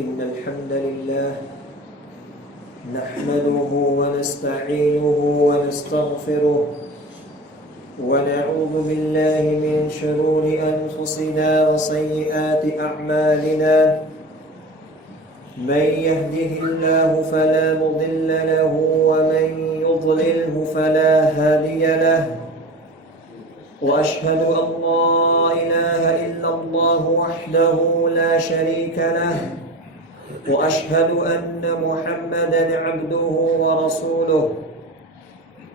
إن الحمد لله نحمده ونستعينه ونستغفره ونعوذ بالله من شرور أنفسنا وسيئات أعمالنا من يهده الله فلا مضل له ومن يضلله فلا هادي له وأشهد أن لا إله إلا الله وحده لا شريك له وأشهد أن محمدًا عبده ورسوله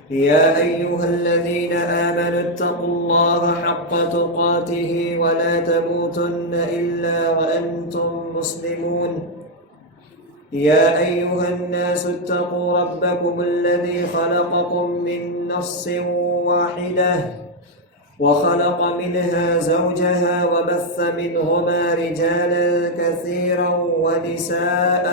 يا أيها الذين آمنوا اتقوا الله حق تقاته ولا تموتن إلا وأنتم مسلمون يا أيها الناس اتقوا ربكم الذي خلقكم من نفس واحدة وخلق منها زوجها وبث منهما رجالا كثيرا ونساء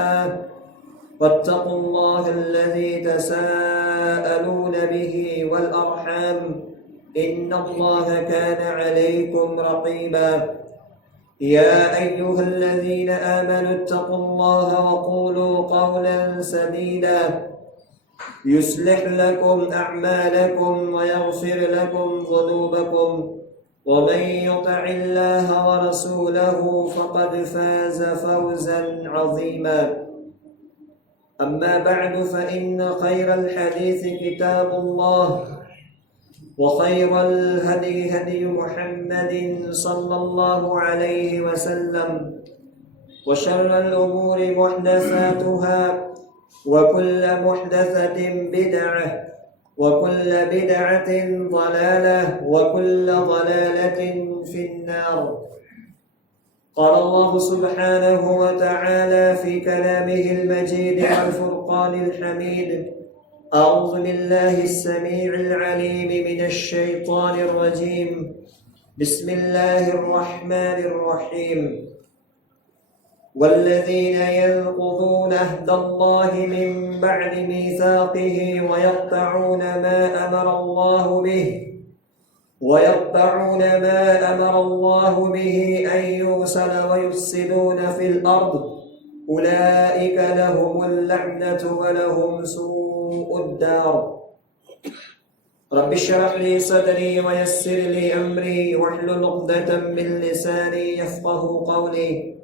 واتقوا الله الذي تساءلون به والأرحام إن الله كان عليكم رقيبا يا أيها الذين آمنوا اتقوا الله وقولوا قولا سديدا يصلح لكم أعمالكم ويغفر لكم ذنوبكم ومن يطع الله ورسوله فقد فاز فوزا عظيما أما بعد فإن خير الحديث كتاب الله وخير الهدي هدي محمد صلى الله عليه وسلم وشر الأمور محدثاتها وكل محدثة بدعة وكل بدعة ضلالة وكل ضلالة في النار. قال الله سبحانه وتعالى في كلامه المجيد والفرقان الحميد: أعوذ بالله السميع العليم من الشيطان الرجيم. بسم الله الرحمن الرحيم. والذين ينقضون عهد الله من بعد ميثاقه ويقطعون ما أمر الله به أن يوصل ويفسدون في الأرض أولئك لهم اللعنة ولهم سوء الدار. رب اشرح لي صدري ويسر لي أمري واحلل عقدة من لساني يفقه قولي.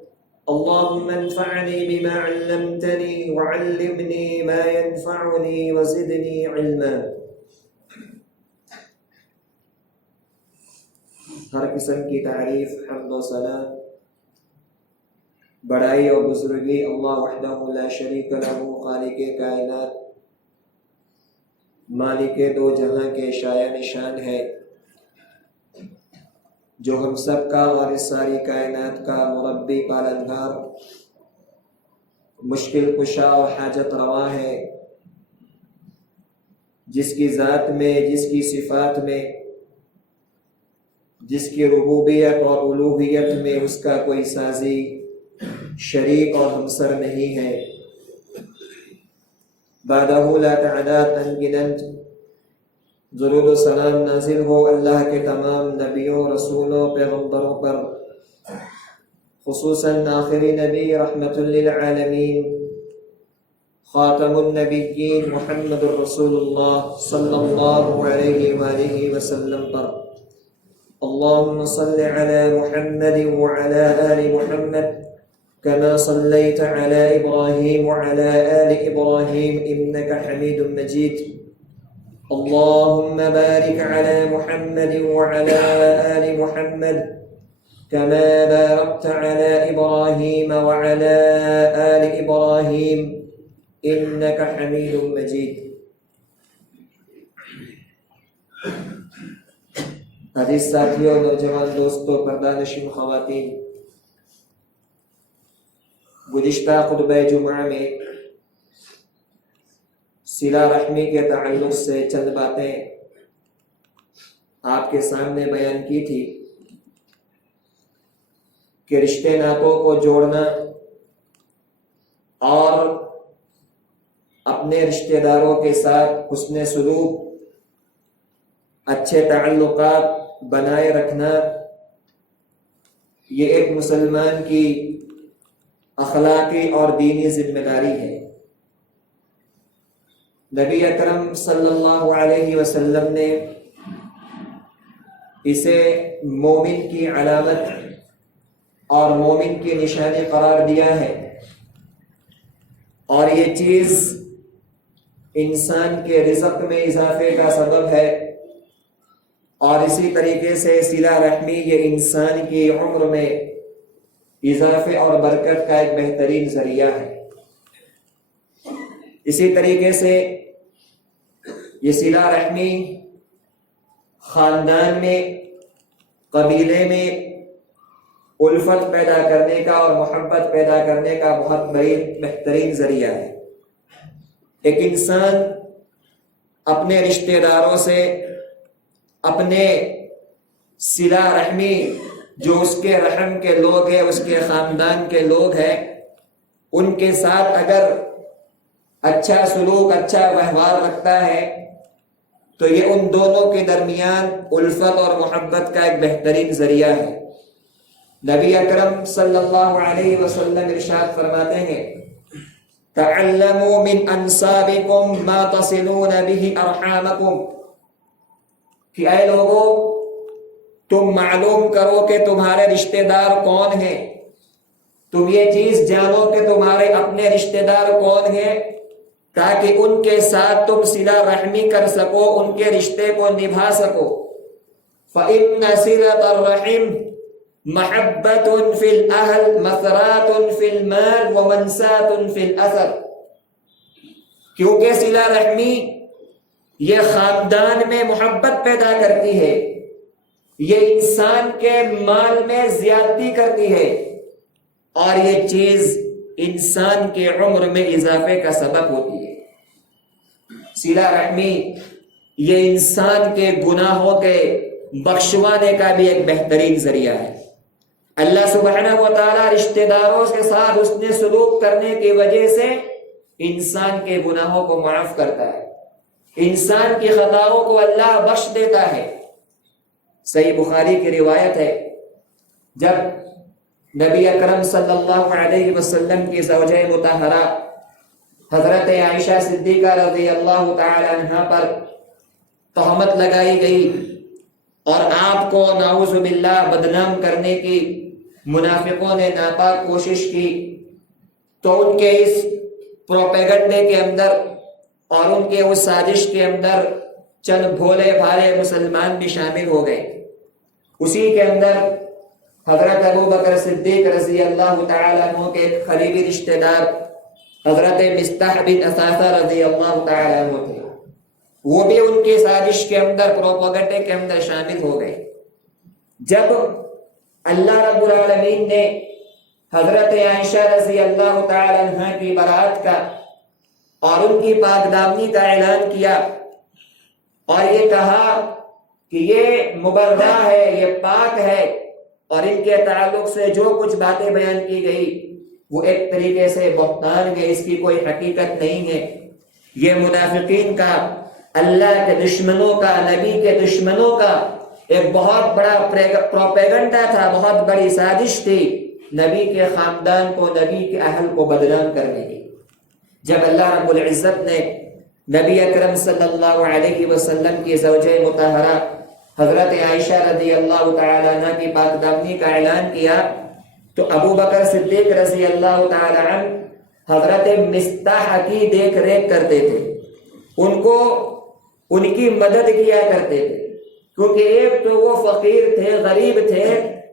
اللهم انفعني بما علمتني وعلمني ما ينفعني وزدني علما. ہر قسم کی تعریف، حمد و ثنا، بڑائی اور بزرگی اللہ وحدہ لا شریک لہ، خالق کائنات، مالک دو جہاں کے شایع نشان ہے، جو ہم سب کا اور اس ساری کائنات کا مربی پالنہار، مشکل کشا اور حاجت روا ہے، جس کی ذات میں، جس کی صفات میں، جس کی ربوبیت اور الوہیت میں اس کا کوئی سازی، شریک اور ہمسر نہیں ہے۔ بعدہ لا تعداد انگنت، درود و سلام نازل ہو اللہ کے تمام نبیوں، رسولوں، پیغمبروں پر، خصوصاً آخری نبی رحمت للعالمین خاتم النبیین محمد الرسول اللہ صلی اللہ علیہ وآلہ وسلم پر۔ اللهم صل على محمد وعلى آل محمد كما صليت على إبراهيم وعلى آل إبراهيم إنك حميد مجيد. اللهم بارك على محمد وعلى آل محمد كما باركت على إبراهيم وعلى آل إبراهيم إنك حميد مجيد. عزیز ساتھیوں، نوجوان دوستوں، پردہ-نشین خواتین، گزشتہ خطبہ جمعہ میں صلہ رحمی کے تعلق سے چند باتیں آپ کے سامنے بیان کی تھی کہ رشتے ناتوں کو جوڑنا اور اپنے رشتہ داروں کے ساتھ حسن سلوک، اچھے تعلقات بنائے رکھنا، یہ ایک مسلمان کی اخلاقی اور دینی ذمہ داری ہے۔ نبی اکرم صلی اللہ علیہ وسلم نے اسے مومن کی علامت اور مومن کی نشانی قرار دیا ہے، اور یہ چیز انسان کے رزق میں اضافے کا سبب ہے، اور اسی طریقے سے صلہ رحمی یہ انسان کی عمر میں اضافے اور برکت کا ایک بہترین ذریعہ ہے۔ اسی طریقے سے یہ صلہ رحمی خاندان میں، قبیلے میں الفت پیدا کرنے کا اور محبت پیدا کرنے کا بہت بہترین ذریعہ ہے۔ ایک انسان اپنے رشتہ داروں سے، اپنے صلہ رحمی جو اس کے رحم کے لوگ ہیں، اس کے خاندان کے لوگ ہیں، ان کے ساتھ اگر اچھا سلوک، اچھا ویوہار رکھتا ہے تو یہ ان دونوں کے درمیان الفت اور محبت کا ایک بہترین ذریعہ ہے۔ نبی اکرم صلی اللہ علیہ وسلم ارشاد فرماتے ہیں، تعلموا من انسابکم ما تصلون به ارحامکم، کہ اے لوگوں تم معلوم کرو کہ تمہارے رشتہ دار کون ہیں، تم یہ چیز جانو کہ تمہارے اپنے رشتہ دار کون ہیں، تاکہ ان کے ساتھ تم صلہ رحمی کر سکو، ان کے رشتے کو نبھا سکو۔ فَإِنَّ صِلَةَ الرَّحِمِ مَحَبَّةٌ فِي الْأَهْلِ مَثْرَاتٌ فِي الْمَالِ وَمَنْسَاتٌ فِي الْأَثَرِ، کیونکہ صلہ رحمی یہ خاندان میں محبت پیدا کرتی ہے، یہ انسان کے مال میں زیادتی کرتی ہے، اور یہ چیز انسان کے عمر میں اضافے کا سبب ہوتی ہے۔ صلہ رحمی یہ انسان کے گناہوں کے بخشوانے کا بھی ایک بہترین ذریعہ ہے۔ اللہ سبحانہ و تعالیٰ رشتہ داروں کے ساتھ حسن سلوک کرنے کی وجہ سے انسان کے گناہوں کو معاف کرتا ہے، انسان کی خطاؤں کو اللہ بخش دیتا ہے۔ صحیح بخاری کی روایت ہے، جب نبی اکرم صلی اللہ علیہ وسلم کی زوجہ مطہرہ حضرت عائشہ صدیقہ رضی اللہ تعالی عنہا پر تہمت لگائی گئی اور آپ کو نعوذ باللہ بدنام کرنے کی منافقوں نے ناپاک کوشش کی، تو ان کے اس پروپیگنڈے کے اندر اور ان کے اس سازش کے اندر چند بھولے بھالے مسلمان بھی شامل ہو گئے۔ اسی کے اندر حضرت ابو بکر صدیق رضی اللہ تعالیٰ عنہ کے ایک قریبی رشتہ دار حضرت مصطح بن اثاثہ رضی اللہ تعالیٰ عنہ تھے، وہ بھی ان کی سازش کے اندر، پروپیگنڈے کے اندر شامل ہو گئے۔ جب اللہ رب العالمین نے حضرت عائشہ رضی اللہ تعالیٰ عنہ کی برات کا اور ان کی پاک دامنی کا اعلان کیا اور یہ کہا کہ یہ مبرہ ہے، یہ پاک ہے، اور ان کے تعلق سے جو کچھ باتیں بیان کی گئی وہ ایک طریقے سے بہتان ہے، اس کی کوئی حقیقت نہیں ہے، یہ منافقین کا، اللہ کے دشمنوں کا، نبی کے دشمنوں کا ایک بہت بڑا پروپیگنڈا تھا، بہت بڑی سازش تھی نبی کے خاندان کو، نبی کے اہل کو بدنام کرنے کی۔ جب اللہ رب العزت نے نبی اکرم صلی اللہ علیہ وسلم کی زوجہ مطہرہ حضرت عائشہ رضی اللہ تعالی عنہ کی پاک دامنی کا اعلان کیا، تو ابو بکر صدیق رضی اللہ تعالی عنہ حضرت مصطح کی دیکھ ریکھ کرتے تھے، ان کو ان کی مدد کیا کرتے تھے، کیونکہ ایک تو وہ فقیر تھے، غریب تھے،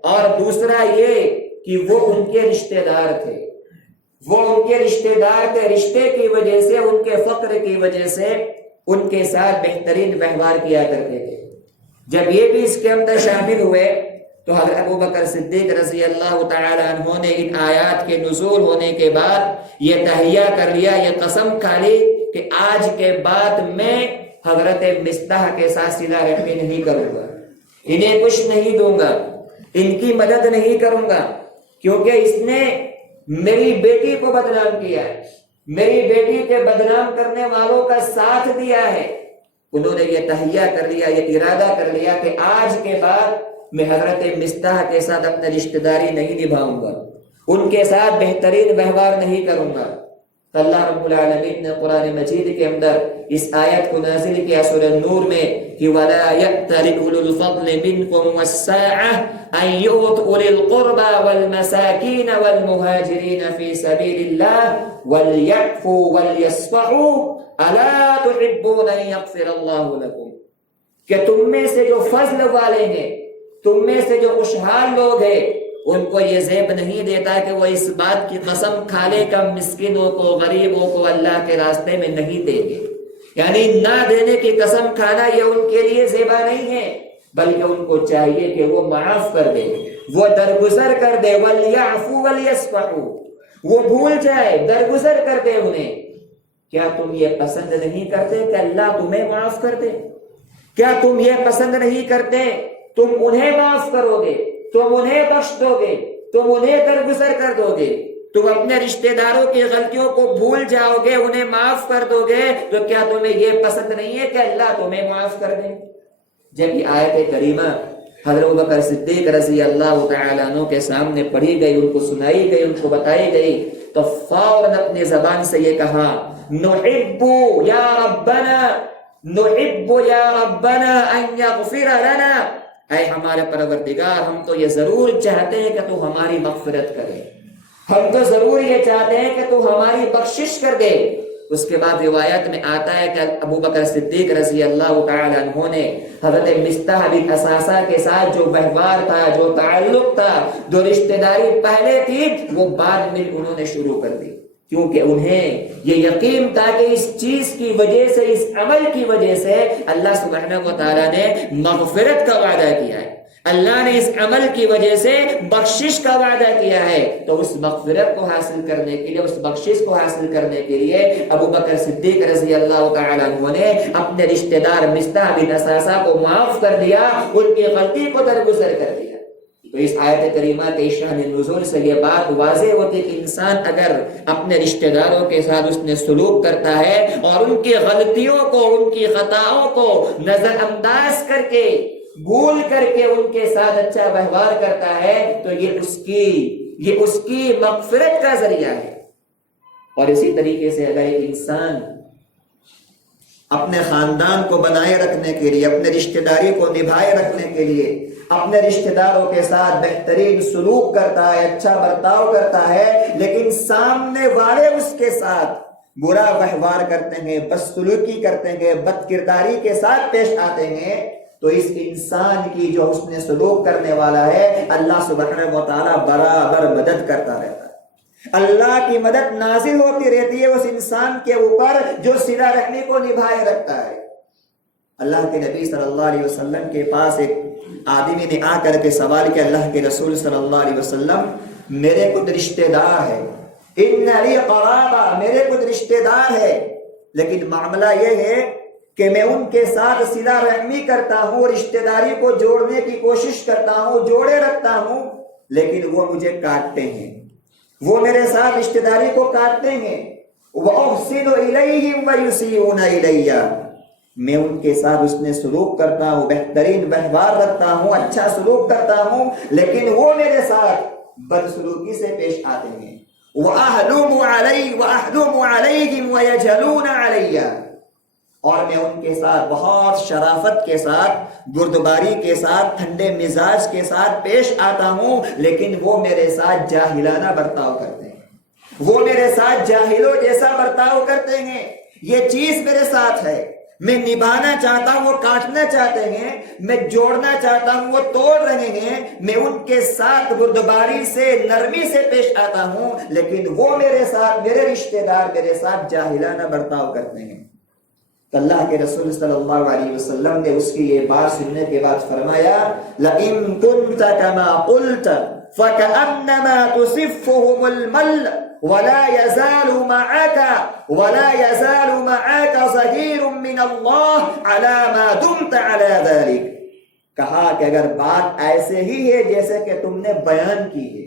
اور دوسرا یہ کہ وہ ان کے رشتہ دار تھے، وہ ان کے رشتہ دار تھے، رشتے کی وجہ سے، ان کے فقر کی وجہ سے ان کے ساتھ بہترین ویوہار کیا کرتے تھے۔ جب یہ بھی اس کے اندر شامل ہوئے تو حضرت ابو بکر صدیق رضی اللہ تعالی عنہ نے ان آیات کے نزول ہونے کے بعد یہ تہیہ کر لیا، یہ قسم کھا لی کہ آج کے بعد میں حضرت مصطح کے ساتھ صلہ رحمی نہیں کروں گا، انہیں کچھ نہیں دوں گا، ان کی مدد نہیں کروں گا، کیونکہ اس نے میری بیٹی کو بدنام کیا ہے، میری بیٹی کے بدنام کرنے والوں کا ساتھ دیا ہے۔ انہوں نے یہ تہیہ کر لیا، یہ ارادہ کر لیا کہ آج کے بعد میں حضرت مصطح کے ساتھ اپنا رشتہ داری نہیں نبھاؤں گا، ان کے ساتھ بہترین ویوہار نہیں کروں گا۔ اللہ رب العالمین نے قرآن مجید کے اندر اس آیت کو نازل کیا سورہ نور میں کہ وَلَا يَأْتَلِ أُولُو الْفَضْلِ مِنْكُمْ وَالسَّاعَةِ أَنْ يُؤْتُوا أُولِي الْقُرْبَى وَالْمَسَاكِينَ وَالْمُهَاجِرِينَ فِي سَبِيلِ اللَّهِ وَلْيَعْفُوا وَلْيَصْفَحُوا أَلَا تُحِبُّونَ أَنْ يَغْفِرَ اللَّهُ لَكُمْ، کہ تم میں سے جو فضل والے ہیں، تم میں سے جو خوشحال لوگ ہیں، ان کو یہ زیب نہیں دیتا کہ وہ اس بات کی قسم کھا لے کہ مسکینوں کو، غریبوں کو اللہ کے راستے میں نہیں دیں گے، یعنی نہ دینے کی قسم کھانا یہ ان کے لیے زیبا نہیں ہے، بلکہ ان کو چاہیے کہ وہ معاف کر دے، وہ درگزر کر دے، وَلْيَعْفُوا وَلْيَصْفَحُوا، وہ بھول جائے، درگزر کر دے انہیں۔ کیا تم یہ پسند نہیں کرتے کہ اللہ تمہیں معاف کر دے؟ کیا تم یہ پسند نہیں کرتے تم انہیں معاف کرو گے، تم انہیں بخش دو گے، تم انہیں درگزر کر دو گے، تم اپنے رشتہ داروں کی غلطیوں کو بھول جاؤ گے، انہیں معاف کر دو گے، تو کیا تمہیں یہ پسند نہیں ہے کہ اللہ تمہیں معاف کر دے؟ جب یہ آیت کریمہ حضرت ابوبکر صدیق رضی اللہ تعالیٰ عنہ کے سامنے پڑھی گئی، ان کو سنائی گئی، ان کو بتائی گئی، تو فوراً اپنی زبان سے یہ کہا، نحب یا ربنا، نحب یا ربنا ان یغفر لنا، اے ہمارے پروردگار، ہم تو یہ ضرور چاہتے ہیں کہ تو ہماری مغفرت کرے، ہم تو ضرور یہ چاہتے ہیں کہ تو ہماری بخشش کر دے۔ اس کے بعد روایت میں آتا ہے کہ ابوبکر صدیق رضی اللہ تعالی عنہ نے حضرت مصطح بن اساسہ کے ساتھ جو ویوہار تھا، جو تعلق تھا، جو رشتہ داری پہلے تھی، وہ بعد میں انہوں نے شروع کر دی، کیونکہ انہیں یہ یقین تھا کہ اس چیز کی وجہ سے، اس عمل کی وجہ سے اللہ سبحانہ و تعالیٰ نے مغفرت کا وعدہ کیا ہے، اللہ نے اس عمل کی وجہ سے بخشش کا وعدہ کیا ہے۔ تو اس مغفرت کو حاصل کرنے کے لیے، اس بخشش کو حاصل کرنے کے لیے ابوبکر صدیق رضی اللہ تعالیٰ عنہ نے اپنے رشتہ دار مصطح بن اساسہ کو معاف کر دیا، ان کی غلطی کو درگزر کر دیا۔ تو اس آیت کریمہ کے شان نزول سے یہ بات واضح ہوتی کہ انسان اگر اپنے رشتہ داروں کے ساتھ اس نے سلوک کرتا ہے اور ان کی غلطیوں کو، ان کی خطاؤں کو نظر انداز کر کے، بھول کر کے ان کے ساتھ اچھا ویوہار کرتا ہے، تو یہ اس کی مغفرت کا ذریعہ ہے۔ اور اسی طریقے سے اگر ایک انسان اپنے خاندان کو بنائے رکھنے کے لیے، اپنے رشتہ داری کو نبھائے رکھنے کے لیے اپنے رشتہ داروں کے ساتھ بہترین سلوک کرتا ہے، اچھا برتاؤ کرتا ہے، لیکن سامنے والے اس کے ساتھ برا ویوہار کرتے ہیں، بدسلوکی کرتے ہیں، بد کرداری کے ساتھ پیش آتے ہیں، تو اس انسان کی جو حسن سلوک کرنے والا ہے، اللہ سبحانہ و تعالیٰ برابر مدد کرتا رہتا ہے، اللہ کی مدد نازل ہوتی رہتی ہے اس انسان کے اوپر جو صلہ رحمی کو نبھائے رکھتا ہے۔ اللہ کے نبی صلی اللہ علیہ وسلم کے پاس ایک آدمی نے آ کر کے سوال کیا، اللہ کے رسول صلی اللہ علیہ وسلم، میرے کچھ رشتہ دار ہے، ان لی قرابہ، میرے کچھ رشتہ دار ہے، لیکن معاملہ یہ ہے کہ میں ان کے ساتھ صلہ رحمی کرتا ہوں، رشتہ داری کو جوڑنے کی کوشش کرتا ہوں، جوڑے رکھتا ہوں، لیکن وہ مجھے کاٹتے ہیں، وہ میرے ساتھ رشتہ داری کو کاٹتے ہیں۔ وَأُحْسِنُ إِلَيْهِمْ وَيُسِيئُونَ إِلَيَّ، میں ان کے ساتھ اس نے سلوک کرتا ہوں، بہترین ویوہار رکھتا ہوں، اچھا سلوک کرتا ہوں، لیکن وہ میرے ساتھ بدسلوکی سے پیش آتے ہیں۔ وَأَحْلُمُ عَلَيْهِمْ وَيَجْهَلُونَ عَلَيَّ، اور میں ان کے ساتھ بہت شرافت کے ساتھ، بردباری کے ساتھ، ٹھنڈے مزاج کے ساتھ پیش آتا ہوں، لیکن وہ میرے ساتھ جاہلانہ برتاؤ کرتے ہیں، وہ میرے ساتھ جاہلوں جیسا برتاؤ کرتے ہیں۔ یہ چیز میرے ساتھ ہے، میں نبھانا چاہتا ہوں، وہ کاٹنا چاہتے ہیں، میں جوڑنا چاہتا ہوں، وہ توڑ رہے ہیں، میں ان کے ساتھ بردباری سے، نرمی سے پیش آتا ہوں، لیکن وہ میرے ساتھ، میرے رشتہ دار میرے ساتھ جاہلانہ برتاؤ کرتے ہیں۔ تو اللہ کے رسول صلی اللہ علیہ وسلم نے اس کی یہ بات سننے کے بعد فرمایا، لَإِن كُنْتَ كَمَا قُلْتَ فَكَأَنَّمَا تُصِفُّهُمُ الْمَلَّ وَلَا يَزَالُ مَعَكَ ظَهِيرٌ مِّنَ اللَّهِ عَلَى مَا دُمْتَ عَلَى ذَلِكَ، کہا کہ اگر بات ایسے ہی ہے جیسے کہ تم نے بیان کی ہے،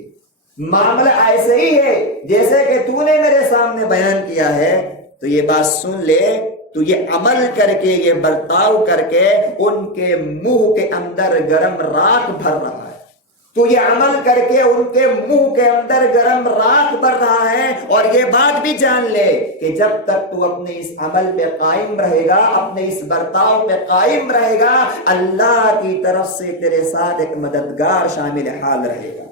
معاملہ ایسے ہی ہے جیسے کہ تو نے میرے سامنے بیان کیا ہے، تو یہ بات سن لے، تو یہ عمل کر کے، یہ برتاؤ کر کے ان کے منہ کے اندر گرم راکھ بھر رہا ہے، تو یہ عمل کر کے ان کے منہ کے اندر گرم راکھ بڑھ رہا ہے، اور یہ بات بھی جان لے کہ جب تک تو اپنے اس عمل پہ قائم رہے گا، اپنے اس برتاؤ پہ قائم رہے گا، اللہ کی طرف سے تیرے ساتھ ایک مددگار شامل حال رہے گا،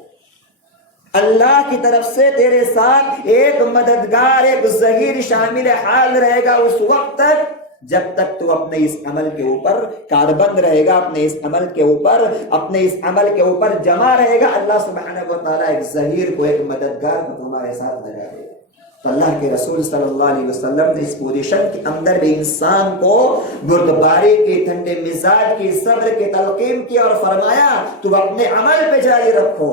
اللہ کی طرف سے تیرے ساتھ ایک مددگار، ایک ظہیر شامل حال رہے گا اس وقت تک جب تک تو اپنے اس عمل کے اوپر کاربند رہے گا، اپنے اس عمل کے اوپر جمع رہے گا، اللہ سبحانہ و تعالیٰ ایک ظہیر کو، ایک مددگار کو تمہارے ساتھ لگا دے گا۔ تو اللہ کے رسول صلی اللہ علیہ وسلم نے اس پوزیشن کے اندر بھی انسان کو بردباری کی، ٹھنڈے مزاج کی، صبر کی تلقین کی، اور فرمایا تم اپنے عمل پہ جاری رکھو،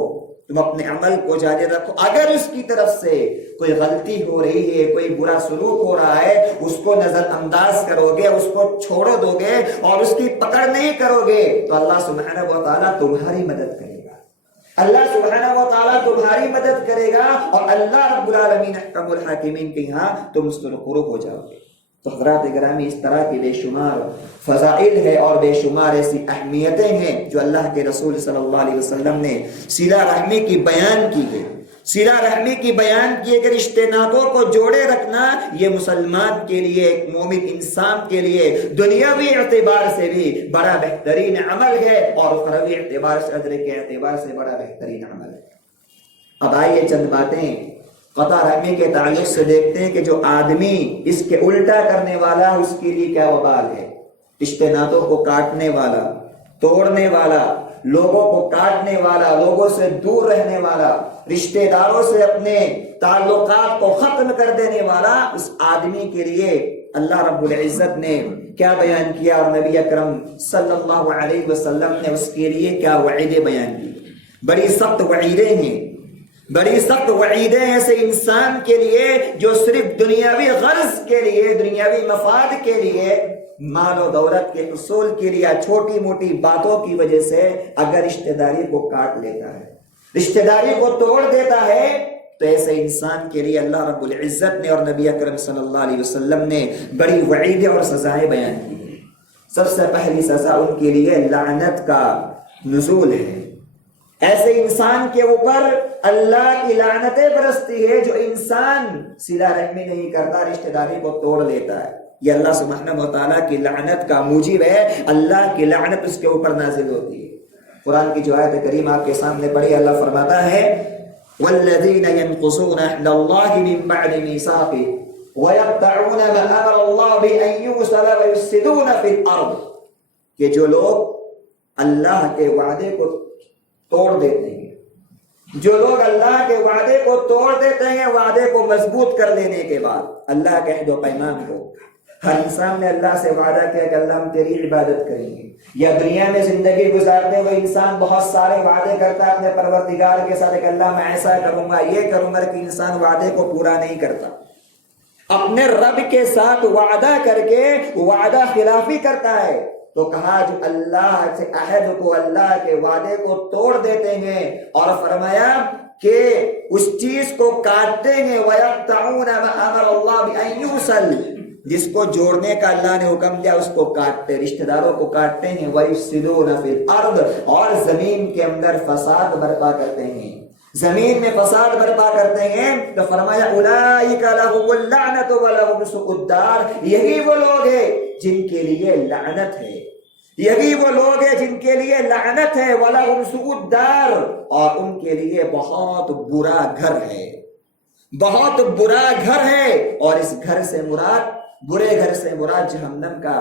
تم اپنے عمل کو جاری رکھو، اگر اس کی طرف سے کوئی غلطی ہو رہی ہے، کوئی برا سلوک ہو رہا ہے، اس کو نظر انداز کرو گے، اس کو چھوڑ دو گے اور اس کی پکڑ نہیں کرو گے تو اللہ سبحانہ و تعالیٰ تمہاری مدد کرے گا، اللہ سبحانہ و تعالیٰ تمہاری مدد کرے گا، اور اللہ رب العالمین احکم الحاکمین کے یہاں تم سرخرو ہو جاؤ گے۔ تو حضرات گرامی، اس طرح کی بے شمار فضائل ہے اور بے شمار ایسی اہمیتیں ہیں جو اللہ کے رسول صلی اللہ علیہ وسلم نے صلہ رحمی کی بیان کی ہے، صلہ رحمی کی بیان کی ہے کہ رشتے ناتوں کو جوڑے رکھنا یہ مسلمان کے لیے، ایک مومن انسان کے لیے دنیاوی اعتبار سے بھی بڑا بہترین عمل ہے، اور اخروی اعتبار سے، اجر کے اعتبار سے بڑا بہترین عمل ہے۔ اب آئیے چند باتیں قطع رحمی کے تعلق سے دیکھتے ہیں کہ جو آدمی اس کے الٹا کرنے والا، اس کے لیے کیا وبال ہے۔ رشتے ناتوں کو کاٹنے والا، توڑنے والا، لوگوں کو کاٹنے والا، لوگوں سے دور رہنے والا، رشتے داروں سے اپنے تعلقات کو ختم کر دینے والا، اس آدمی کے لیے اللہ رب العزت نے کیا بیان کیا، اور نبی اکرم صلی اللہ علیہ وسلم نے اس کے لیے کیا وعیدیں بیان کی۔ بڑی سخت وعیدیں ہیں، بڑی سخت وعیدیں ایسے انسان کے لیے جو صرف دنیاوی غرض کے لیے، دنیاوی مفاد کے لیے، مال و دولت کے حصول کے لیے، چھوٹی موٹی باتوں کی وجہ سے اگر رشتہ داری کو کاٹ لیتا ہے، رشتہ داری کو توڑ دیتا ہے، تو ایسے انسان کے لیے اللہ رب العزت نے اور نبی اکرم صلی اللہ علیہ وسلم نے بڑی وعیدیں اور سزائیں بیان کی ہیں۔ سب سے پہلی سزا ان کے لیے لعنت کا نزول ہے۔ ایسے انسان کے اوپر اللہ کی لعنتیں برستی ہے جو انسان صلہ رحمی نہیں کرتا، رشتہ داری کو توڑ لیتا ہے۔ یہ اللہ سبحانہ و تعالیٰ کی لعنت کا موجب ہے، اللہ کی لعنت اس کے اوپر نازل ہوتی ہے۔ قرآن کی جو آیت کریم آپ کے سامنے پڑھی، اللہ فرماتا ہے وَالَّذِينَ يَنقُصُونَ عَهْدَ اللَّهِ مِن بَعْدِ مِيثَاقِهِ وَيَقْطَعُونَ مَا أَمَرَ اللَّهُ بِهِ أَن يُوصَلَ وَيُفْسِدُونَ فِي الْأَرْضِ، کہ جو لوگ اللہ کے وعدے کو توڑ دیتے ہیں، جو لوگ اللہ کے وعدے کو توڑ دیتے ہیں، وعدے کو مضبوط کر لینے کے بعد، اللہ کے عہد و پیمان کو، ہر انسان نے اللہ سے وعدہ کیا کہ اللہ ہم تیری عبادت کریں گے، یا دنیا میں زندگی گزارتے ہوئے انسان بہت سارے وعدے کرتا ہے اپنے پروردگار کے ساتھ کہ اللہ میں ایسا کروں گا، یہ کروں گا، کہ انسان وعدے کو پورا نہیں کرتا، اپنے رب کے ساتھ وعدہ کر کے وعدہ خلافی کرتا ہے۔ تو کہا جو اللہ سے عہد کو، اللہ کے وعدے کو توڑ دیتے ہیں، اور فرمایا کہ اس چیز کو کاٹتے ہیں، وَيَقْطَعُونَ مَا أَمَرَ اللَّهُ بِأَن يُوصَلَ، جس کو جوڑنے کا اللہ نے حکم دیا اس کو کاٹتے، رشتہ داروں کو کاٹتے ہیں، وَيُفْسِدُونَ فِي الْأَرْضِ، اور زمین کے اندر فساد برپا کرتے ہیں، زمین میں فساد برپا کرتے ہیں۔ تو فرمایا اولئک لہم اللعنۃ ولہم سوء الدار، یہی وہ لوگ ہیں جن کے لیے لعنت ہے، یہی وہ لوگ ہیں جن کے لیے لعنت ہے، وَلَهُمْ سُوءُ الدَّارِ، اور ان کے لیے بہت برا گھر ہے، بہت برا گھر ہے، اور اس گھر سے مراد، برے گھر سے مراد جہنم کا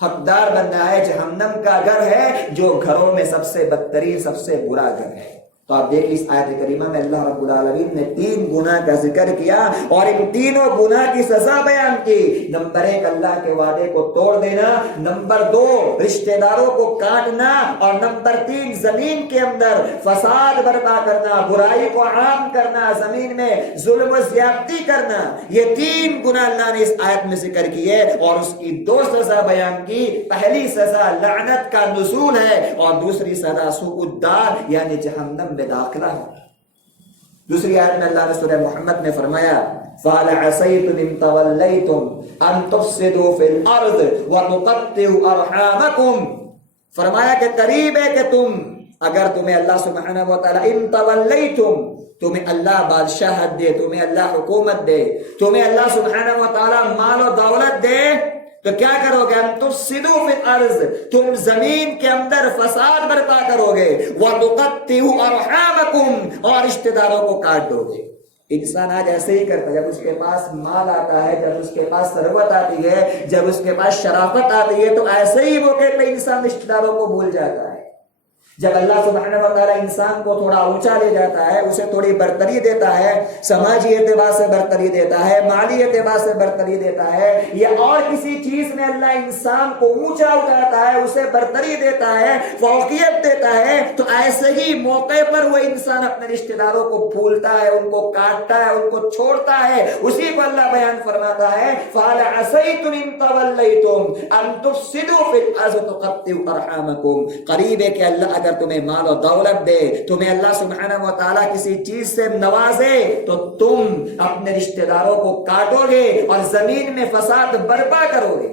حقدار بننا ہے، جہنم کا گھر ہے جو گھروں میں سب سے بدترین، سب سے برا گھر ہے۔ تو آپ دیکھیں اس آیت کریمہ میں اللہ رب العالمین نے 3 گناہ کا ذکر کیا اور ان تینوں گناہ کی سزا بیان کی۔ نمبر 1 اللہ کے وعدے کو توڑ دینا، نمبر 2 رشتہ داروں کو کاٹنا، اور نمبر 3 زمین کے اندر فساد برپا کرنا، برائی کو عام کرنا، زمین میں ظلم و زیادتی کرنا۔ یہ 3 گناہ اللہ نے اس آیت میں ذکر کیے اور اس کی 2 سزا بیان کی۔ پہلی سزا لعنت کا نزول ہے اور دوسری سزا سوء الدار یعنی جہنم میں داخلہ ہے۔ دوسری آیت میں اللہ نے سورہ محمد میں فرمایا فَهَلْ عَصَيْتُمْ إِن تَوَلَّيْتُمْ أَن تُفْسِدُوا فِي الْأَرْضِ وَتُقَطِّعُوا أَرْحَامَكُمْ، فرمایا کہ قریب ہے کہ تم اگر تمہیں اللہ سبحانہ و تعالی ان تولیتم، تمہیں اللہ بادشاہت دے، تمہیں اللہ حکومت دے، تمہیں اللہ سبحانہ و تعالی مال و دولت دے، تو کیا کرو گے؟ ان تفسدوا فی الارض، تم زمین کے اندر فساد برپا کرو گے، وتقطعوا ارحامکم، اور رشتہ داروں کو کاٹ دو گے۔ انسان آج ایسے ہی کرتا ہے، جب اس کے پاس مال آتا ہے، جب اس کے پاس ثروت آتی ہے، جب اس کے پاس شرافت آتی ہے، تو ایسے ہی موقع پہ انسان رشتہ داروں کو بھول جاتا ہے۔ جب اللہ سبحانہ و تعالیٰ انسان کو تھوڑا اونچا لے جاتا ہے، اسے تھوڑی برتری دیتا ہے، سماجی اعتبار سے برتری دیتا ہے، مالی اعتبار سے برتری دیتا ہے، یا اور کسی چیز میں اللہ انسان کو اونچا اٹھاتا ہے، اسے برتری دیتا ہے، فوقیت دیتا ہے، تو ایسے ہی موقع پر وہ انسان اپنے رشتہ داروں کو بھولتا ہے، ان کو کاٹتا ہے، ان کو چھوڑتا ہے۔ اسی کو اللہ بیان فرماتا ہے فَهَلْ عَسَيْتُمْ إِن تَوَلَّيْتُمْ أَن تُفْسِدُوا فِي الْأَرْضِ وَتُقَطِّعُوا أَرْحَامَكُمْ۔ قریب ہے کہ اللہ اگر تمہیں مال و دولت دے، تمہیں اللہ سبحانہ و تعالیٰ کسی چیز سے نوازے، تو تم اپنے رشتہ داروں کو کاٹو گے اور زمین میں فساد برپا کرو گے۔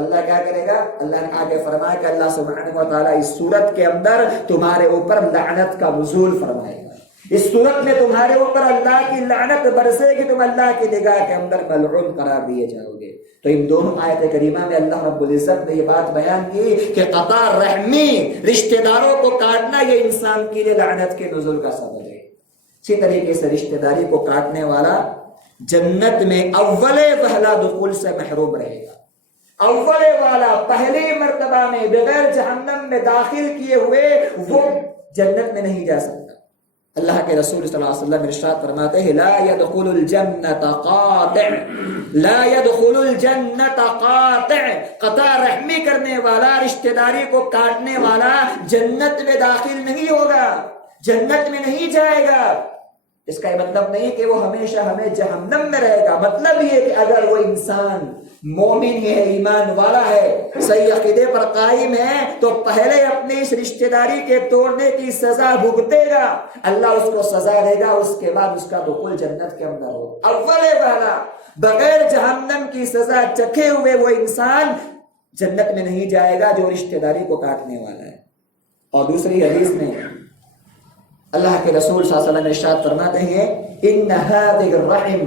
اللہ کیا کرے گا؟ اللہ نے آگے فرمایا کہ اللہ سبحانہ و تعالیٰ اس صورت کے اندر تمہارے اوپر لعنت کا نزول فرمائے گا۔ اس صورت میں تمہارے اوپر اللہ کی لعنت برسے گی، تم اللہ کی نگاہ کے اندر ملعون قرار دیے جاؤ گے۔ تو ان دونوں آیت کریمہ میں اللہ رب العزت نے یہ بات بیان کی کہ قطع رحمی، رشتہ داروں کو کاٹنا، یہ انسان کے لیے لعنت کے نزول کا سبب ہے۔ اسی طریقے سے رشتہ داری کو کاٹنے والا جنت میں اول پہلا دخول سے محروم رہے گا۔ اول والا پہلی مرتبہ میں بغیر جہنم میں داخل کیے ہوئے وہ جنت میں نہیں جا سکتا۔ اللہ کے رسول صلی اللہ علیہ وسلم ارشاد فرماتے ہیں لا يدخل الجنت قاطع، لا يدخل الجنت قاطع، قطع رحمی کرنے والا، رشتہ داری کو کاٹنے والا جنت میں داخل نہیں ہوگا، جنت میں نہیں جائے گا۔ اس کا یہ مطلب نہیں کہ وہ ہمیشہ ہمیں جہنم میں رہے گا، مطلب یہ کہ اگر وہ انسان مومن ہے، ایمان والا ہے، صحیح عقیدے پر قائم ہے، تو پہلے اپنی اس رشتہ داری کے توڑنے کی سزا بھگتے گا، اللہ اس کو سزا دے گا، اس کے بعد اس کا دخول جنت کے اندر ہو۔ اول والا بغیر جہنم کی سزا چکھے ہوئے وہ انسان جنت میں نہیں جائے گا جو رشتہ داری کو کاٹنے والا ہے۔ اور دوسری حدیث میں اللہ کے رسول صلی اللہ علیہ وسلم ارشاد فرماتے ہیں ان هذه الرحم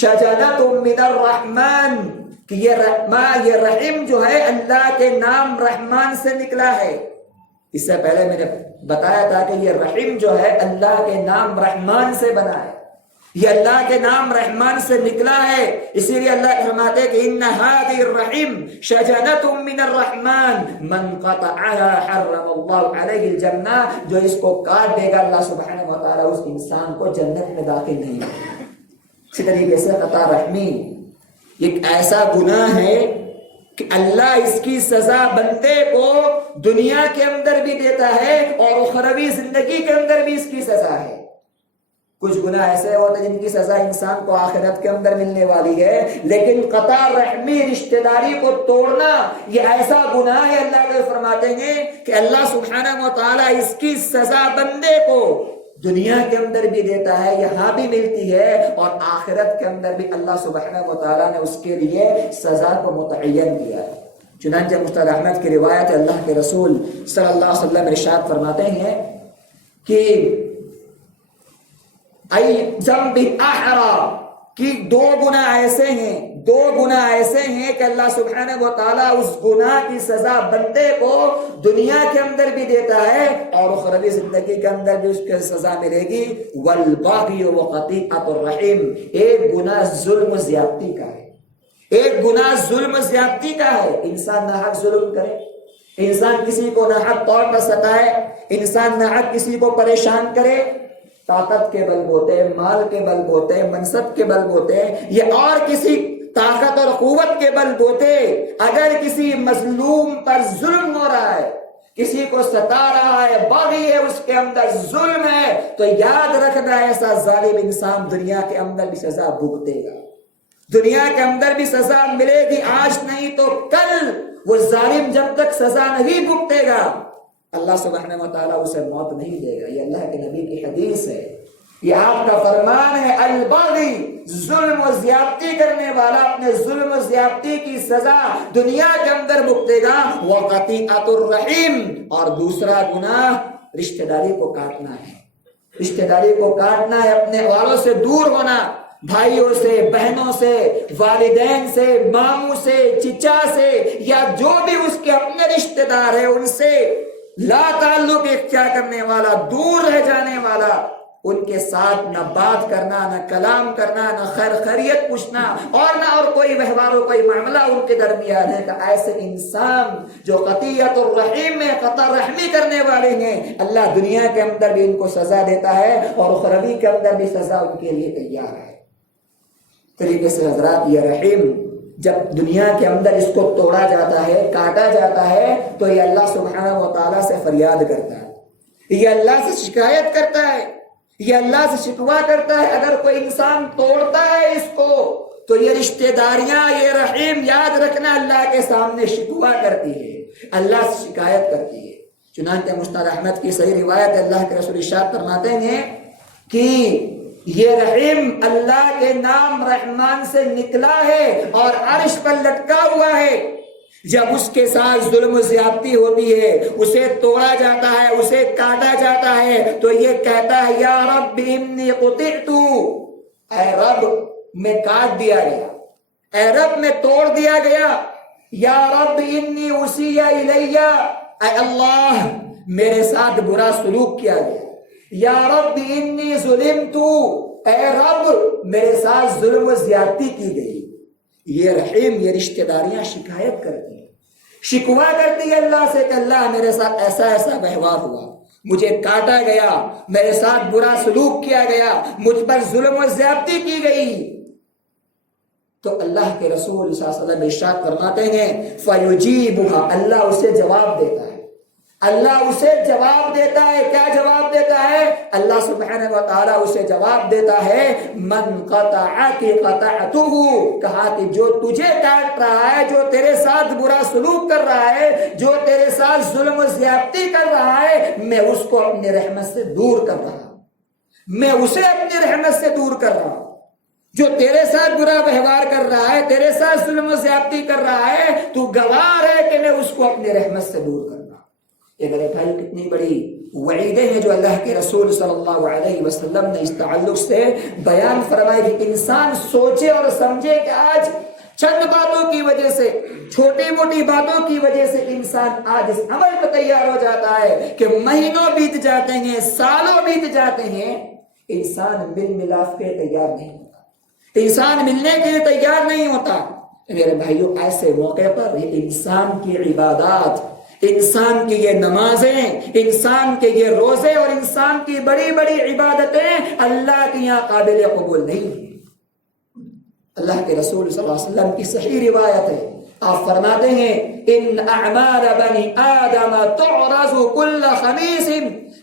شجنۃ من الرحمن، کہ یہ رحم جو ہے اللہ کے نام رحمان سے نکلا ہے۔ اس سے پہلے میں نے بتایا تھا کہ یہ رحم جو ہے اللہ کے نام رحمان سے بنا ہے، یہ اللہ کے نام رحمان سے نکلا ہے۔ اسی لیے اللہ فرماتے ہیں کہ ان هذه الرحم شجنۃ من الرحمن من قطعها حرم اللہ علیہ الجنہ، جو اس کو کاٹ دے گا اللہ سبحانہ و تعالیٰ اس انسان کو جنت میں داخل نہیں کرے گا۔ اسی طریقے سے قطع رحمی ایک ایسا گناہ ہے کہ اللہ اس کی سزا بندے کو دنیا کے اندر بھی دیتا ہے اور اخروی زندگی کے اندر بھی اس کی سزا ہے۔ کچھ گناہ ایسے ہوتے ہیں جن کی سزا انسان کو آخرت کے اندر ملنے والی ہے، لیکن قطع رحمی، رشتہ داری کو توڑنا، یہ ایسا گناہ ہے اللہ کے فرماتے ہیں کہ اللہ سبحانہ و تعالیٰ اس کی سزا بندے کو دنیا کے اندر بھی دیتا ہے، یہاں بھی ملتی ہے، اور آخرت کے اندر بھی اللہ سبحانہ و تعالیٰ نے اس کے لیے سزا کو متعین کیا ہے۔ چنانچہ مستد احمد کی روایت اللہ کے رسول صلی اللہ علیہ وسلم ارشاد فرماتے ہیں کہ ای ذنب احرا، کہ دو گناہ ایسے ہیں کہ اللہ سبحانہ و تعالیٰ اس گناہ کی سزا بندے کو دنیا کے اندر بھی دیتا ہے اور اخروی زندگی کے اندر بھی اس کی سزا ملے گی۔ والبغی وقطیعۃ الرحم، ایک گناہ ظلم و زیادتی کا ہے، ایک گناہ ظلم و زیادتی کا ہے۔ انسان ناحق ظلم کرے، انسان کسی کو ناحق طور پر ستائے، انسان ناحق کسی کو پریشان کرے، طاقت کے بل بوتے، مال کے بل بوتے، منصب کے بل بوتے، یہ اور کسی طاقت اور قوت کے بل بوتے اگر کسی مظلوم پر ظلم ہو رہا ہے، کسی کو ستا رہا ہے، باغی ہے، اس کے اندر ظلم ہے، تو یاد رکھنا ایسا ظالم انسان دنیا کے اندر بھی سزا بھگتے گا، دنیا کے اندر بھی سزا ملے گی، آج نہیں تو کل۔ وہ ظالم جب تک سزا نہیں بھگتے گا اللہ سبحانہ و تعالیٰ اسے موت نہیں دے گا۔ یہ اللہ کے نبی کی حدیث ہے، یہ آپ کا فرمان ہے۔ الباغی، ظلم و زیادتی کرنے والا اپنے ظلم و زیادتی کی سزا دنیا کے اندر بھگتے گا۔ وقطیعۃ الرحیم، اور دوسرا گناہ رشتہ داری کو کاٹنا ہے، رشتہ داری کو کاٹنا ہے، اپنے والوں سے دور ہونا، بھائیوں سے، بہنوں سے، والدین سے، ماموں سے، چچا سے، یا جو بھی اس کے اپنے رشتہ دار ہیں ان سے لا تعلق اختیار کرنے والا، دور رہ جانے والا، ان کے ساتھ نہ بات کرنا، نہ کلام کرنا، نہ خیر خیریت پوچھنا، اور نہ اور کوئی ویوہار و کوئی معاملہ ان کے درمیان ہے۔ کہ ایسے انسان جو قطیعت الرحیم میں قطع رحمی کرنے والے ہیں، اللہ دنیا کے اندر بھی ان کو سزا دیتا ہے اور اخروی کے اندر بھی سزا ان کے لیے تیار ہے۔ طریقے سے حضرات، یہ رحیم جب دنیا کے اندر اس کو توڑا جاتا ہے، کاٹا جاتا ہے، تو یہ اللہ سبحانہ و تعالیٰ سے فریاد کرتا ہے، یہ اللہ سے شکایت کرتا ہے، یہ اللہ سے شکوہ کرتا ہے۔ اگر کوئی انسان توڑتا ہے اس کو تو یہ رشتہ داریاں، یہ رحیم، یاد رکھنا، اللہ کے سامنے شکوہ کرتی ہے، اللہ سے شکایت کرتی ہے۔ چنانچہ مسند احمد کی صحیح روایت، اللہ کے رسول ارشاد فرماتے ہیں کہ یہ رحیم اللہ کے نام رحمان سے نکلا ہے اور عرش پر لٹکا ہوا ہے۔ جب اس کے ساتھ ظلم و زیادتی ہوتی ہے، اسے توڑا جاتا ہے، اسے کاٹا جاتا ہے، تو یہ کہتا ہے یا رب انی قطعت، اے رب میں کاٹ دیا گیا، اے رب میں توڑ دیا گیا، یا رب انی اسی الیہ، اے اللہ میرے ساتھ برا سلوک کیا گیا، یا رب انی ظلمت، اے رب میرے ساتھ ظلم و زیادتی کی گئی۔ یہ رحیم، یہ رشتہ داریاں شکایت کرتی ہیں، شکوہ کرتی ہے اللہ سے کہ اللہ میرے ساتھ ایسا ایسا ویوہار ہوا، مجھے کاٹا گیا، میرے ساتھ برا سلوک کیا گیا، مجھ پر ظلم و زیادتی کی گئی۔ تو اللہ کے رسول صلی اللہ علیہ وسلم ارشاد فرماتے ہیں فَيُجِيبُهَا، اللہ اسے جواب دیتا ہے، اللہ اسے جواب دیتا ہے۔ کیا جواب دیتا ہے؟ اللہ سبحانہ و تعالیٰ اسے جواب دیتا ہے من قطعک قطعتہ، کہا کہ جو تجھے کاٹ رہا ہے، جو تیرے ساتھ برا سلوک کر رہا ہے، جو تیرے ساتھ ظلم و زیادتی کر رہا ہے، میں اس کو اپنی رحمت سے دور کر رہا ہوں، میں اسے اپنی رحمت سے دور کر رہا ہوں۔ جو تیرے ساتھ برا ویوہار کر رہا ہے، تیرے ساتھ ظلم و زیادتی کر رہا ہے، تو گوار ہے کہ میں اس کو اپنی رحمت سے دور کر رہا ہوں۔ یہ میرے بھائی کتنی بڑی وعیدیں ہیں جو اللہ کے رسول صلی اللہ علیہ وسلم نے اس تعلق سے بیان فرمائی کہ انسان سوچے اور سمجھے کہ آج چند باتوں کی وجہ سے، چھوٹی موٹی باتوں کی وجہ سے انسان آج اس عمل پر تیار ہو جاتا ہے کہ مہینوں بیت جاتے ہیں، سالوں بیت جاتے ہیں، انسان مل ملاپ کے تیار نہیں ہوتا، انسان ملنے کے لیے تیار نہیں ہوتا۔ میرے بھائیوں، ایسے موقع پر انسان کی عبادات، انسان کی یہ نمازیں، انسان کے یہ روزے اور انسان کی بڑی بڑی عبادتیں اللہ کے یہاں قابل قبول نہیں ہیں۔ اللہ کے رسول صلی اللہ علیہ وسلم کی صحیح روایت ہے، آپ فرماتے ہیں ان اعمال بنی آدم تعرض كل خمیس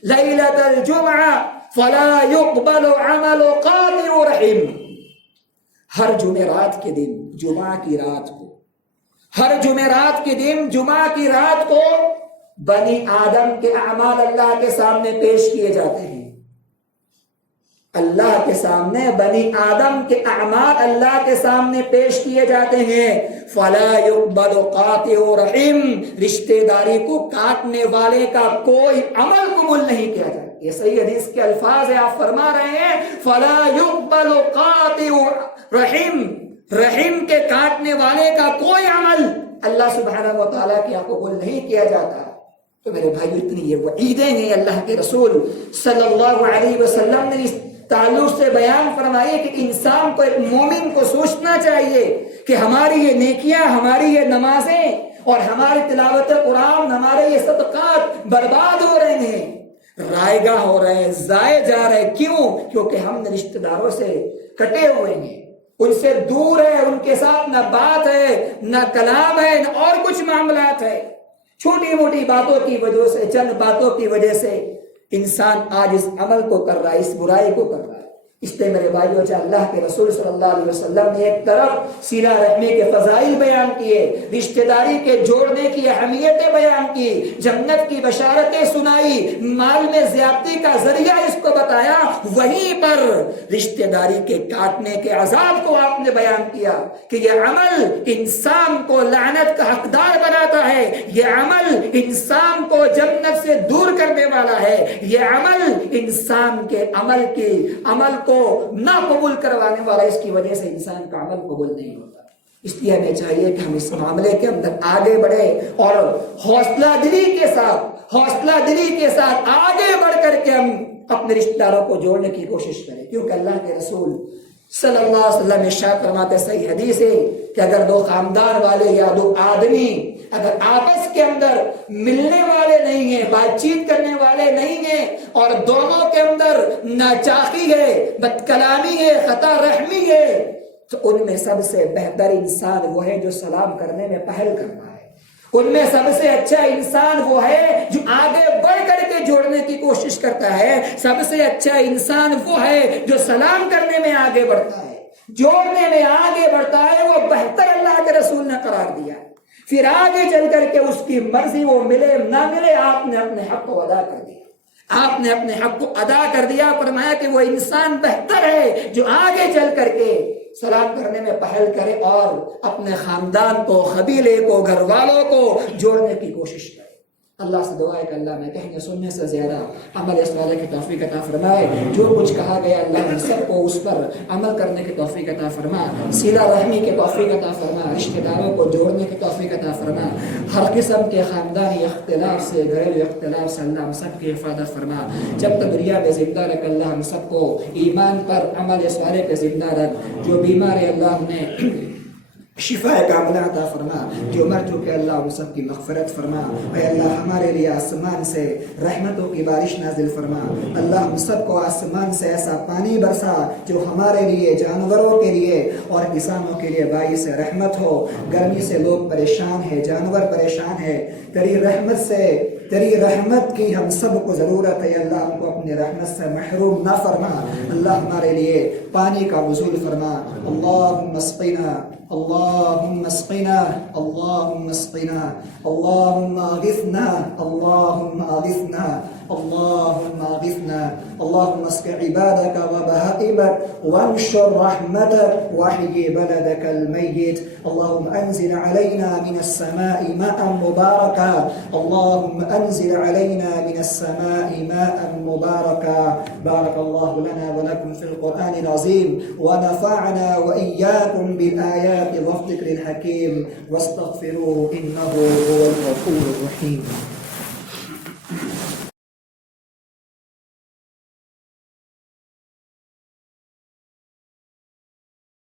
لیلۃ الجمعہ فلا يقبل عمل قاطع رحم۔ ہر جمعرات کے دن، جمعہ کی رات کو، ہر جمعرات کے دن، جمعہ کی رات کو بنی آدم کے اعمال اللہ کے سامنے پیش کیے جاتے ہیں۔ اللہ کے سامنے بنی آدم کے اعمال اللہ کے سامنے پیش کیے جاتے ہیں۔ فلا يقبل قاطع رحم، رشتہ داری کو کاٹنے والے کا کوئی عمل قبول نہیں کیا جائے۔ یہ صحیح حدیث کے الفاظ ہیں، آپ فرما رہے ہیں فلا يقبل قاطع رحم، رحم کے کاٹنے والے کا کوئی عمل اللہ سبحانہ و تعالیٰ کے یہاں قبول نہیں کیا جاتا۔ تو میرے بھائی، اتنی یہ وعیدیں ہیں اللہ کے رسول صلی اللہ علیہ وسلم نے اس تعلق سے بیان فرمائی کہ انسان کو، ایک مومن کو سوچنا چاہیے کہ ہماری یہ نیکیاں، ہماری یہ نمازیں اور ہماری تلاوت قرآن، ہمارے یہ صدقات برباد ہو رہے ہیں، رائے گاہ ہو رہے ہیں، ضائع جا رہے ہیں۔ کیوں؟ کیونکہ ہم نے رشتہ داروں سے کٹے ہوئے ہیں، ان سے دور ہے، ان کے ساتھ نہ بات ہے، نہ کلام ہے، نہ اور کچھ معاملات ہے۔ چھوٹی موٹی باتوں کی وجہ سے، چند باتوں کی وجہ سے انسان آج اس عمل کو کر رہا ہے، اس برائی کو کر رہا ہے۔ اس لیے میرے بھائیو، جو اللہ کے رسول صلی اللہ علیہ وسلم نے ایک طرف صلہ رحمی کے فضائل بیان کیے، رشتہ داری کے جوڑنے کی اہمیتیں بیان کی، جنت کی بشارتیں سنائی، مال میں زیادتی کا ذریعہ اس کو بتایا، وہیں پر رشتہ داری کے کاٹنے کے عذاب کو آپ نے بیان کیا کہ یہ عمل انسان کو لعنت کا حقدار بناتا ہے، یہ عمل انسان کو جنت سے دور کرنے والا ہے، یہ عمل انسان کے عمل کو نہ قبول کروانے والا، اس کی وجہ سے انسان کا عمل قبول نہیں ہوتا۔ اس لیے ہمیں چاہیے کہ ہم اس معاملے کے اندر آگے بڑھے اور حوصلہ دلی کے ساتھ آگے بڑھ کر کے ہم اپنے رشتہ داروں کو جوڑنے کی کوشش کریں، کیونکہ اللہ کے رسول صلی اللہ علیہ وسلم ارشاد فرماتے، صحیح حدیث ہے کہ اگر دو خاندان والے یا دو آدمی اگر آپس کے اندر ملنے والے نہیں ہیں، بات چیت کرنے والے نہیں ہیں، اور دونوں کے اندر ناچاقی ہے، بد کلامی ہے، خطا رحمی ہے، تو ان میں سب سے بہتر انسان وہ ہے جو سلام کرنے میں پہل کرتا ہے، ان میں سب سے اچھا انسان وہ ہے جو آگے بڑھ کر کے جوڑنے کی کوشش کرتا ہے، سب سے اچھا انسان وہ ہے جو سلام کرنے میں آگے بڑھتا ہے، جوڑنے میں آگے بڑھتا ہے، وہ بہتر اللہ کے رسول نے قرار دیا۔ پھر آگے چل کر کے اس کی مرضی وہ ملے نہ ملے، آپ نے اپنے حق کو ادا کر دیا، آپ نے اپنے حق کو ادا کر دیا، فرمایا کہ وہ انسان بہتر ہے جو آگے چل کر کے سلام کرنے میں پہل کرے اور اپنے خاندان کو، قبیلے کو، گھر والوں کو جوڑنے کی کوشش کرے۔ اللہ سے دعا ہے کہ اللہ میں کہنے سننے سے زیادہ عمل صالح کی توفیق عطا فرمائے، جو کچھ کہا گیا اللہ ہم سب کو اس پر عمل کرنے کی توفیق عطا فرما، صلہ رحمی کی توفیق عطا فرما، رشتہ داروں کو جوڑنے کی توفیق عطا فرما، ہر قسم کے خاندانی اختلاف سے، گھریلو اختلاف سے اللہ ہم سب کی حفاظت فرما، جب تک دنیا میں زندہ رکھ اللہ ہم سب کو ایمان پر عمل صالح پہ زندہ رکھ، جو بیمار ہے اللہ ہمیں شفا کاملہ عطا فرما، جو مر چکے اللہ ان سب کی مغفرت فرما، اے اللہ ہمارے لیے آسمان سے رحمتوں کی بارش نازل فرما، اللہ ہم سب کو آسمان سے ایسا پانی برسا جو ہمارے لیے، جانوروں کے لیے اور کسانوں کے لیے باعث رحمت ہو۔ گرمی سے لوگ پریشان ہیں، جانور پریشان ہے، تیری رحمت کی ہم سب کو ضرورت ہے، اللہ ہم کو اپنے رحمت سے محروم نہ فرما، اللہ ہمارے لیے پانی کا نزول فرما، اللہم اسقنا اللهم اسقنا اللهم اسقنا اللهم اغثنا اللهم اغثنا اللهم اغثنا اللهم اسق عبادك وبهائمك وانشر رحمتك واحيي بلدك الميت اللهم انزل علينا من السماء ماء مباركا اللهم انزل علينا من السماء ماء مباركا بارك الله لنا ولكم في القرآن العظيم ونفعنا وإياكم بالآيات والذكر الحكيم واستغفروه إنه هو الغفور الرحيم